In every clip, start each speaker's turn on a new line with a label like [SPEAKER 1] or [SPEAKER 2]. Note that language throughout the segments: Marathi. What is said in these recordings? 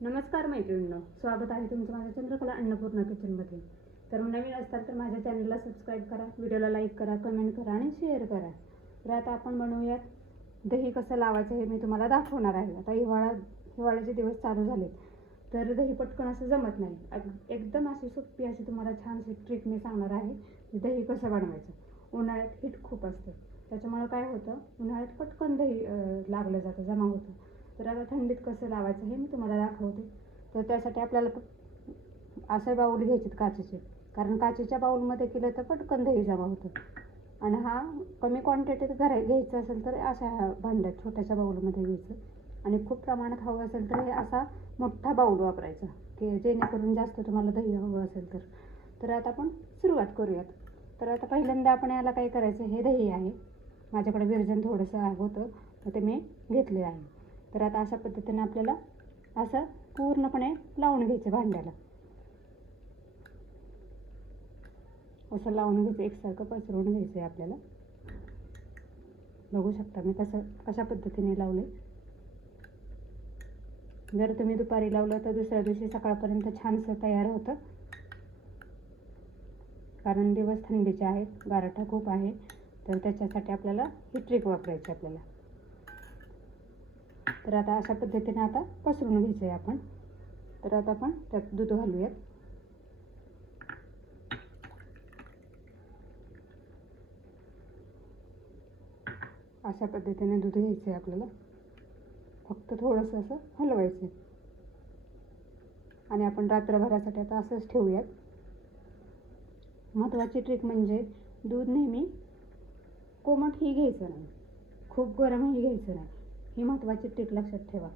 [SPEAKER 1] नमस्कार मैत्रिणींनो स्वागत आहे तुमचं माझ्या चंद्रकला अन्नपूर्णा किचनमध्ये तर नवीन असतात तर माझ्या चॅनलला सबस्क्राईब करा व्हिडिओला लाईक करा कमेंट करा आणि शेअर करा. तर आता आपण बनवूयात दही कसं लावायचं हे मी तुम्हाला दाखवणार आहे. आता हिवाळा हिवाळ्याचे दिवस चालू झाले तर दही पटकन असं जमत नाही. एकदम अशी सोपी अशी तुम्हाला छानशी ट्रिक मी सांगणार आहे की दही कसं बनवायचं. उन्हाळ्यात हीट खूप असते. त्याच्यामुळं काय होतं? उन्हाळ्यात पटकन दही लागलं जातं जमा होतं. तर आता थंडीत कसं लावायचं हे मी तुम्हाला दाखवते. तर त्यासाठी आपल्याला असे बाऊल घ्यायचे काचेचे. कारण काचेच्या बाऊलमध्ये केलं तर पटकन दही जमा होतं. आणि हा कमी क्वांटिटीत घरा घ्यायचं असेल तर अशा ह्या भांड्यात छोट्याशा बाऊलमध्ये घ्यायचं. आणि खूप प्रमाणात हवं असेल तर हे असा मोठा बाऊल वापरायचा की जेणेकरून जास्त तुम्हाला दही हवं असेल तर. तर आता आपण सुरुवात करूयात. तर आता पहिल्यांदा आपण याला काय करायचं हे दही आहे. माझ्याकडे विरजन थोडंसं होतं तर ते मी घेतले आहे. तर आता अशा पद्धतीने आपल्याला असं पूर्णपणे लावून घ्यायचं भांड्याला. असं लावून घ्यायचं एकसारखं पसरवून घ्यायचं आहे आपल्याला. बघू शकता मी कसं कशा पद्धतीने लावले जर तुम्ही दुपारी लावलं तर दुसऱ्या दिवशी सकाळपर्यंत छानसं तयार होतं. कारण दिवस थंडीचे आहेत गारठा खूप आहे तर त्याच्यासाठी आपल्याला ही ट्रिक वापरायची आपल्याला. तर आता अशा पद्धतीने आता पसरून घ्यायचं आहे आपण. तर आता आपण त्यात दूध घालूयात. अशा पद्धतीने दूध घ्यायचं आहे आपल्याला. फक्त थोडंसं असं हलवायचं आहे आणि आपण रात्रभरासाठी आता असंच ठेवूयात. महत्त्वाची ट्रिक म्हणजे दूध नेहमी कोमट ही घ्यायचं नाही. खूप गरमही घ्यायचं नाही. ही महत्त्वाची ट्रिक लक्षात ठेवा.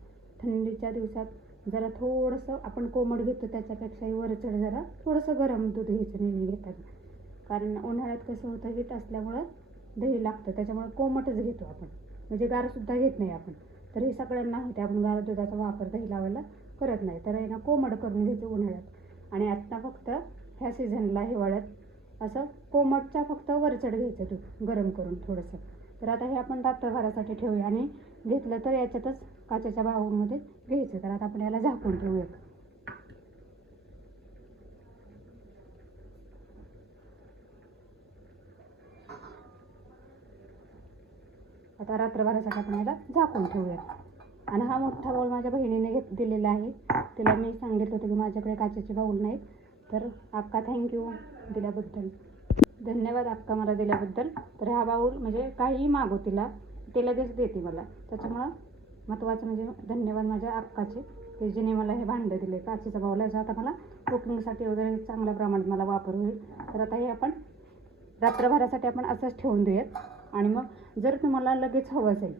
[SPEAKER 1] थंडीच्या दिवसात जरा थोडंसं आपण कोमट घेतो त्याच्यापेक्षाही वरचढ जरा थोडंसं गरम दूध घ्यायचं नेहमी घेताना. कारण उन्हाळ्यात कसं होतं हीट असल्यामुळं दही लागतं त्याच्यामुळे कोमटच घेतो आपण. म्हणजे गारसुद्धा घेत नाही आपण. तर हे सगळ्यांना होते आपण गार दुधाचा वापर दही लावायला करत नाही. तर आहे ना कोमट करून घ्यायचं उन्हाळ्यात. आणि आत्ता फक्त ह्या सीझनला हिवाळ्यात असं कोमटच्या फक्त वरचढ घ्यायचं दूध गरम करून थोडंसं. तर आता हे आपण रात्रभरासाठी ठेवूया आणि घेतलं तर याच्यातच काचेच्या बाहूंमध्ये घ्यायचं. तर आता आपण याला झाकून ठेवूयात. आता रात्रभरासाठी आपण याला झाकून ठेवूयात. आणि हा मोठा बाऊल माझ्या बहिणीने घेत दिलेला आहे. तिला मी सांगितलं होतं की माझ्याकडे काचेचे बाऊल नाहीत. तर अक्का थँक्यू दिल्याबद्दल. धन्यवाद अक्का मला दिल्याबद्दल. तर हा बाऊल म्हणजे काहीही मागो तिला ते लगेच देते मला. त्याच्यामुळं महत्त्वाचं म्हणजे धन्यवाद माझ्या अक्काचे ते जिने मला हे भांडं दिले. काचेचा बाऊल याचा आता मला कुकिंगसाठी वगैरे चांगल्या प्रमाणात मला वापर होईल. तर आता हे आपण रात्रभरासाठी आपण असंच ठेवून देऊयात. आणि मग जर तुम्हाला लगेच हवं असेल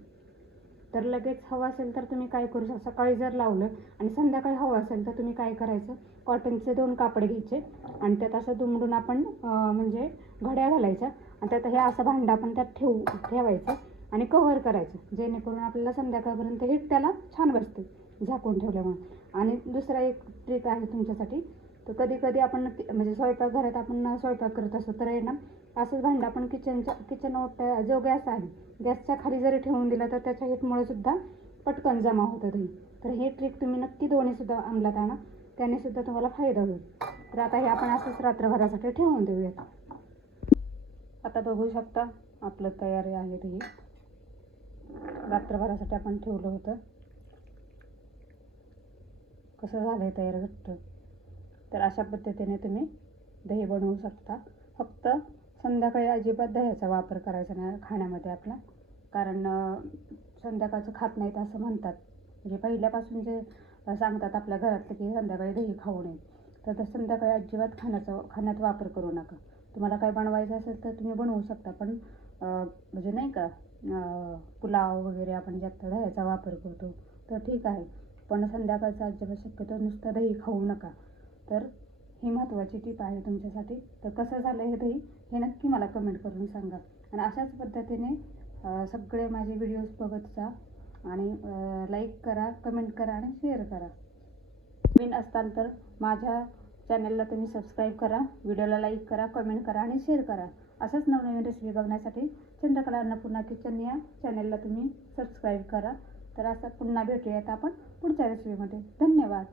[SPEAKER 1] तर लगेच हवं असेल तर तुम्ही काय करू शकता? सकाळी जर लावलं आणि संध्याकाळी हवं असेल तर तुम्ही काय करायचं? कॉटनचे दोन कापड घ्यायचे आणि त्यात असं दुमडून आपण म्हणजे घड्या घालायच्या आणि त्यात हे असं भांडं आपण त्यात ठेवू ठेवायचं आणि कव्हर करायचं. जेणेकरून आपल्याला संध्याकाळपर्यंत हे त्याला छान बसते झाकून ठेवल्यामुळे. आणि दुसरा एक ट्रिक आहे तुमच्यासाठी. तर कधी कधी आपण म्हणजे स्वयंपाकघरात आपण स्वयंपाक करत असतो तर आहे ना असंच भांडं आपण किचनच्या किचन ओट्या जो गॅस आहे गॅसच्या खाली जरी ठेवून दिला तर त्याच्या हिटमुळे सुद्धा पटकन जमा होतं दही तर हे ट्रिक तुम्ही नक्की दोन्ही सुद्धा अंमलात आणा त्याने सुद्धा तुम्हाला फायदा होईल. तर आता हे आपण असंच रात्रभरासाठी ठेवून देऊयात. आता बघू शकता आपलं तयारी आहे दही रात्रभरासाठी आपण ठेवलं होतं. कसं झालं आहे तयार घट्ट? तर अशा पद्धतीने तुम्ही दही बनवू शकता. फक्त संध्याकाळी अजिबात दह्याचा वापर करायचा नाही खाण्यामध्ये आपला. कारण संध्याकाळचं खात नाहीत असं म्हणतात. म्हणजे पहिल्यापासून जे सांगतात आपल्या घरातलं की संध्याकाळी दही खाऊ नये. तर तर संध्याकाळी अजिबात खाण्याचा खाण्यात वापर करू नका. तुम्हाला काय बनवायचं असेल तर तुम्ही बनवू शकता. पण म्हणजे नाही का पुलाव वगैरे आपण जास्त दह्याचा वापर करतो तर ठीक आहे. पण संध्याकाळचा अजिबात शक्यतो नुसतं दही खाऊ नका. तर ही महत्त्वाची टीप आहे तुमच्यासाठी. तर कसं झालं हे दही हे नक्की मला कमेंट करून सांगा. आणि अशाच पद्धतीने सगळे माझे व्हिडिओज बघत जा आणि लाईक करा कमेंट करा आणि शेअर करा. नवीन असताल तर माझ्या चॅनलला तुम्ही सबस्क्राईब करा व्हिडिओला लाईक करा कमेंट करा आणि शेअर करा. असंच नवनवीन रेसिपी बघण्यासाठी चंद्रकला अन्नपूर्णा किचन या चॅनलला तुम्ही सबस्क्राईब करा. तर असं पुन्हा भेटूयात आपण पुढच्या रेसिपीमध्ये धन्यवाद.